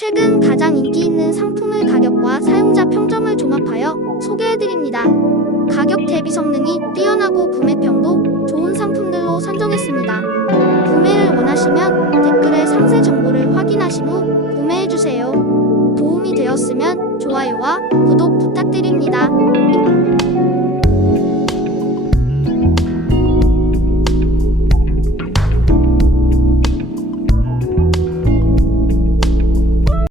최근 가장 인기 있는 상품의 가격과 사용자 평점을 종합하여 소개해드립니다. 가격 대비 성능이 뛰어나고 구매평도 좋은 상품들로 선정했습니다. 구매를 원하시면 댓글에 상세 정보를 확인하신 후 구매해주세요. 도움이 되었으면 좋아요와 구독 부탁드립니다.